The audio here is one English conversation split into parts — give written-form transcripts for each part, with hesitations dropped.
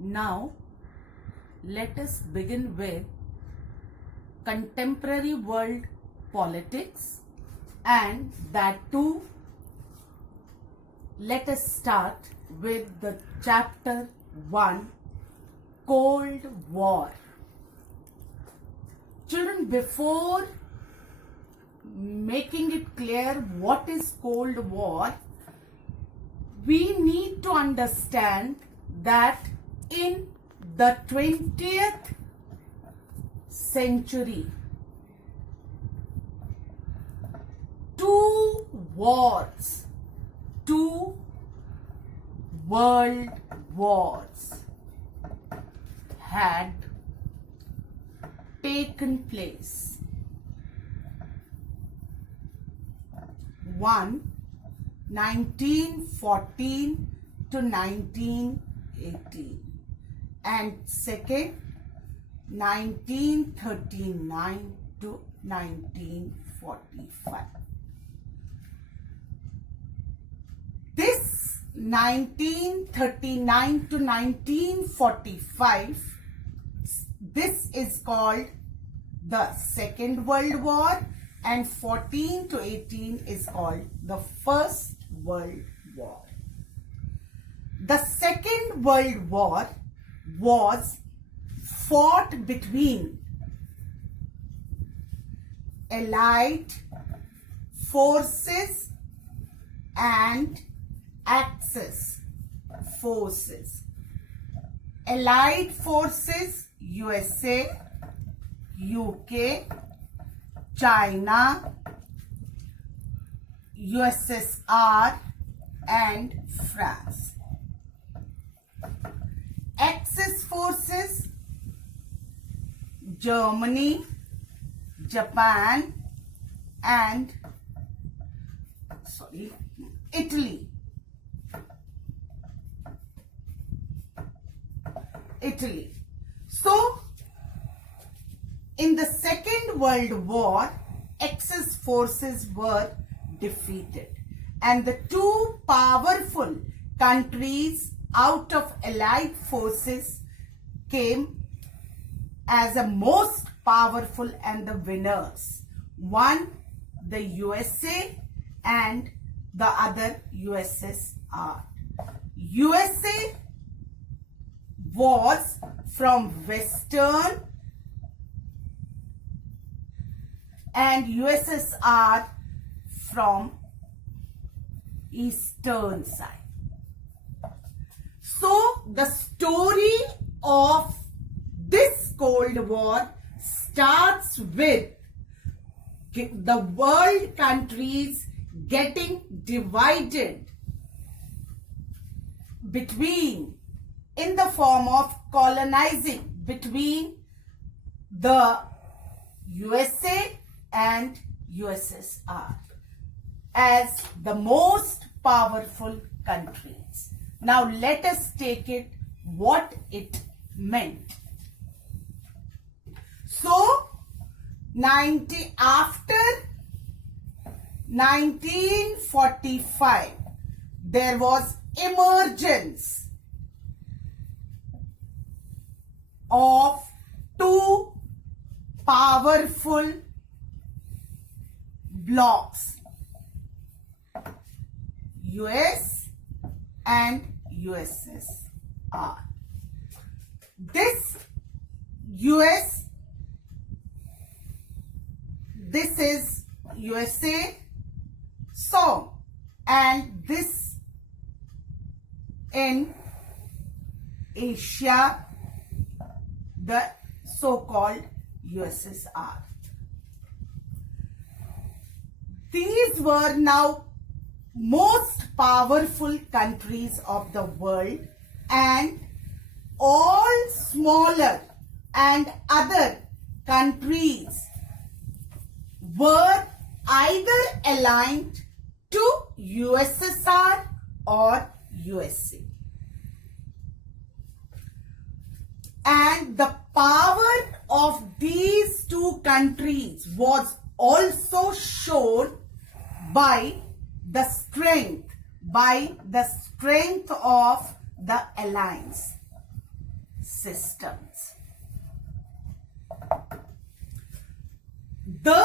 Now, let us begin with contemporary world politics, and that too, let us start with the chapter 1, Cold War. Children, before making it clear what is Cold War, we need to understand that in the 20th century, two world wars had taken place. One, 1914 to 1918, and second, 1939 to 1945. This 1939 to 1945, this is called the Second World War, and 14 to 18 is called the First World War. The Second World War was fought between Allied forces and Axis forces. Allied forces USA, UK, China, USSR and France. Axis forces Germany, Japan and Italy. So, in the Second World War, Axis forces were defeated, and the two powerful countries out of Allied forces came as the most powerful and the winners. One, the USA, and the other USSR. USA was from Western and USSR from Eastern side. So the story of this Cold War starts with the world countries getting divided between, in the form of colonizing between the USA and USSR as the most powerful countries. Now let us take it what it meant. So after 1945, there was emergence of two powerful blocs, US and USSR. This is USA song, and this in Asia, the so-called USSR. These were now most powerful countries of the world, and all smaller and other countries were either aligned to USSR or USA. And the power of these two countries was also shown by the strength by the strength of the alliance systems. The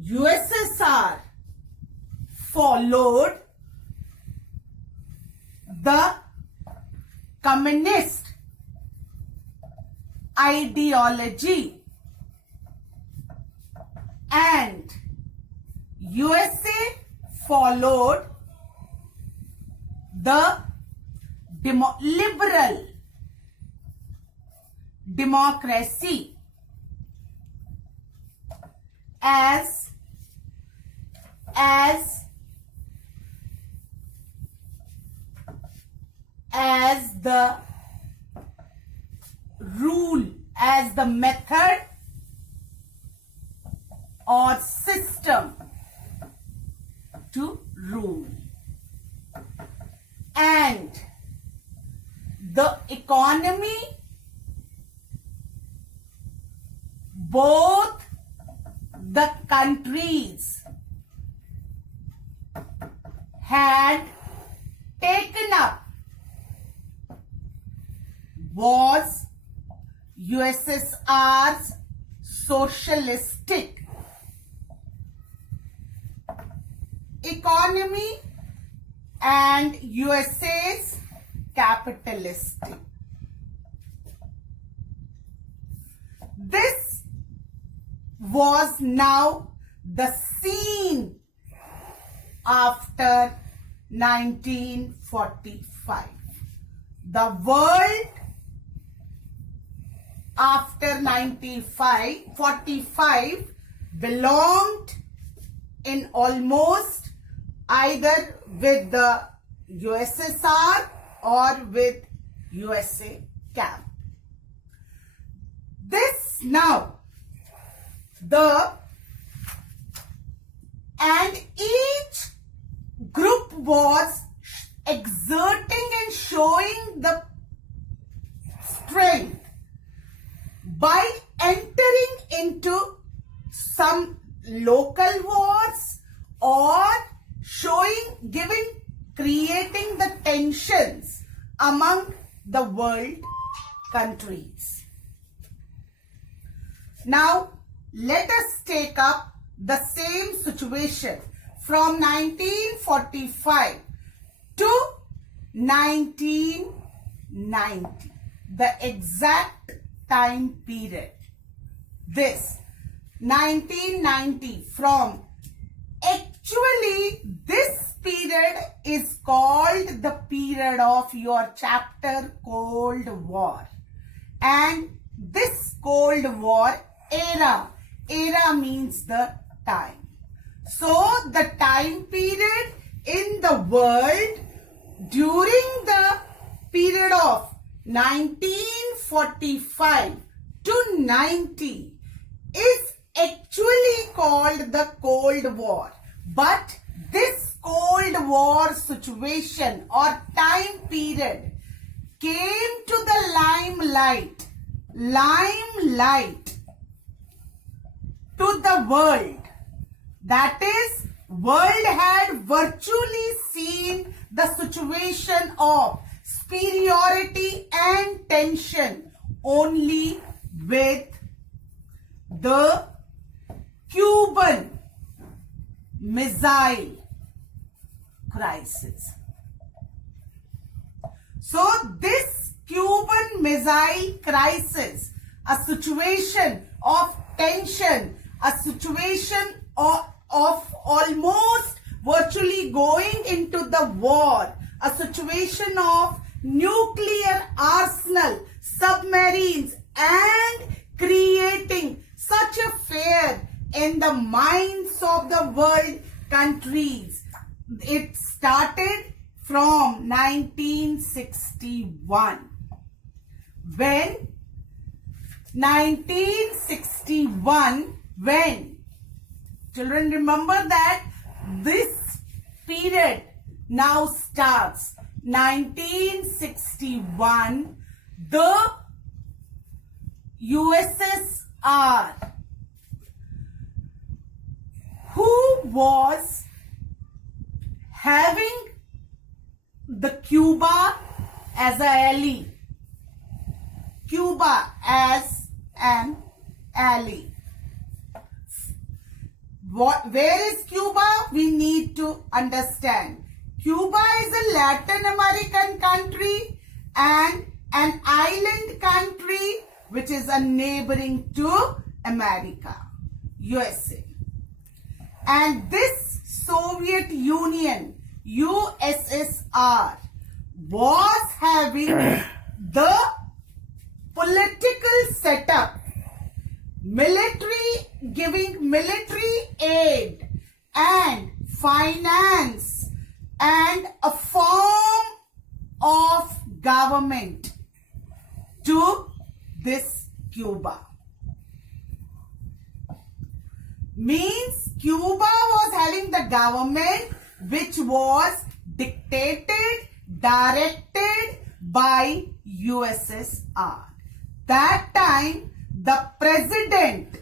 USSR followed the communist ideology and USA followed the liberal democracy as the rule, as the method or system to rule. And the economy, both the countries had taken up was USSR's socialistic economy and USA's capitalistic. This was now the scene after 1945. The world after 1945 belonged in almost either with the USSR or with USA camp. This now and each group was exerting and showing the strength by entering into some local wars or creating the tensions among the world countries. Now, let us take up the same situation from 1945 to 1990, the exact time period. This 1990 actually this period is called the period of your chapter Cold War, and this Cold War era means the time. So the time period in the world during the period of 1945 to 90 is actually called the Cold War. But this Cold War situation or time period came to the limelight to the world. That is, world had virtually seen the situation of superiority and tension only with the Cuban Missile Crisis. So this Cuban Missile Crisis, a situation of tension, a situation of almost virtually going into the war, a situation of nuclear arsenal, submarines, and creating such a fear in the minds of the world countries. It started from 1961. When children remember that this period now starts 1961, the USSR, who was having the Cuba as a ally. Cuba as an ally. Where is Cuba? We need to understand. Cuba is a Latin American country and an island country which is a neighboring to America, USA. And this Soviet Union, USSR, was having the political setup, giving military aid and finance and a form of government to this Cuba. Means Cuba was having the government which was dictated, directed by USSR. That time the president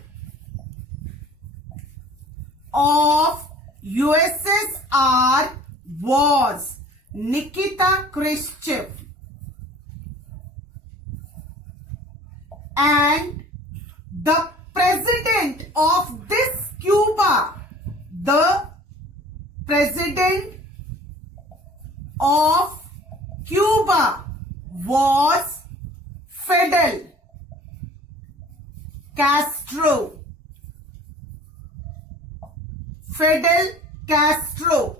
of USSR was Nikita Khrushchev, and the president of this Cuba, the president of Cuba was Fidel Castro. Fidel Castro.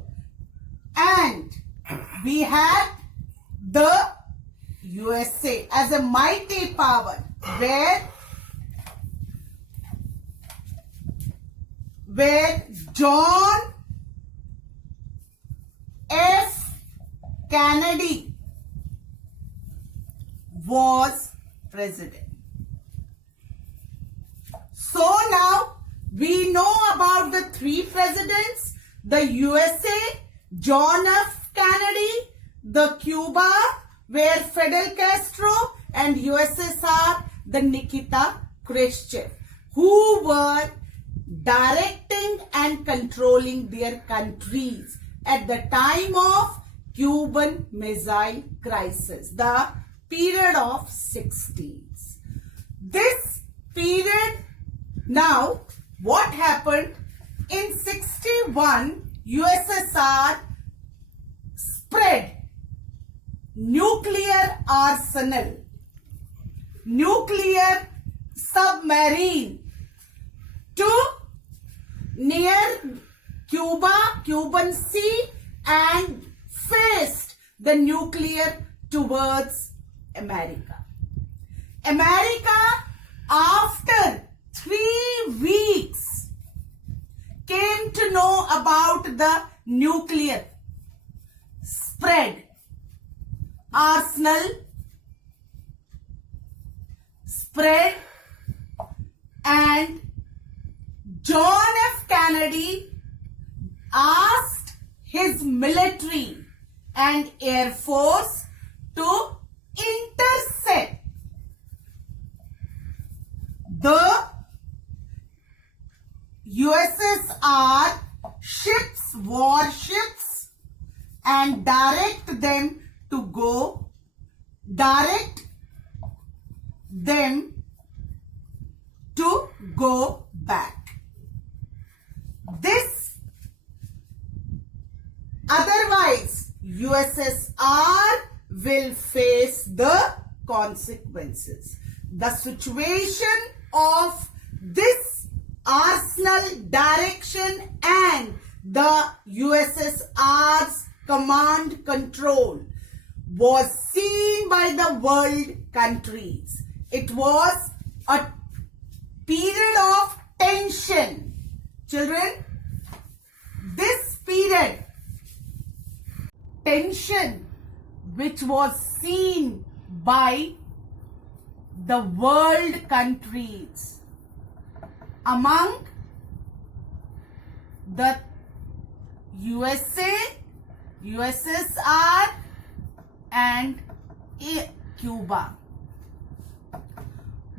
And we had the USA as a mighty power where John F. Kennedy was president. So now we know about the three presidents: the USA, John F. Kennedy, the Cuba, where Fidel Castro, and USSR, the Nikita Khrushchev, who were directing and controlling their countries at the time of Cuban Missile Crisis, the period of 60s. This period, now what happened in 61, USSR spread nuclear arsenal, nuclear submarine to near Cuba, Cuban Sea, and faced the nuclear towards America. America, after 3 weeks, came to know about the nuclear spread arsenal, spread, and John F. Kennedy asked his military and air force to intercept the USSR ships, warships, and direct them to go back. This, otherwise USSR will face the consequences. The situation of this arsenal direction and the USSR's command control was seen by the world countries. It was a period of tension. Children, this period, tension which was seen by the world countries among the USA, USSR, and Cuba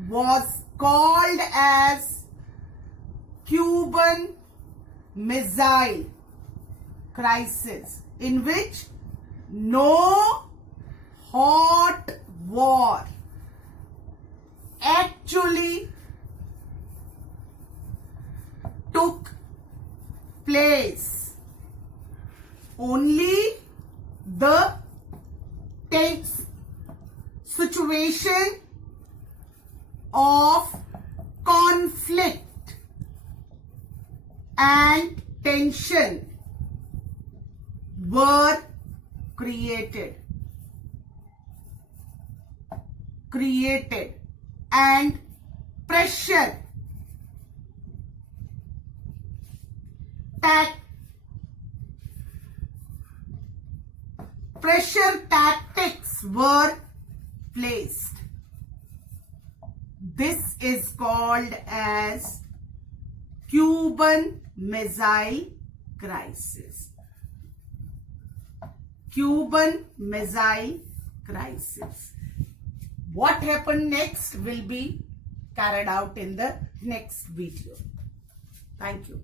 was called as Cuban Missile Crisis, in which no hot war actually took place. Only the tense situation of conflict and tension were created and pressure tactics were placed. This is called as Cuban Missile Crisis. Cuban Missile Crisis. What happened next will be carried out in the next video. Thank you.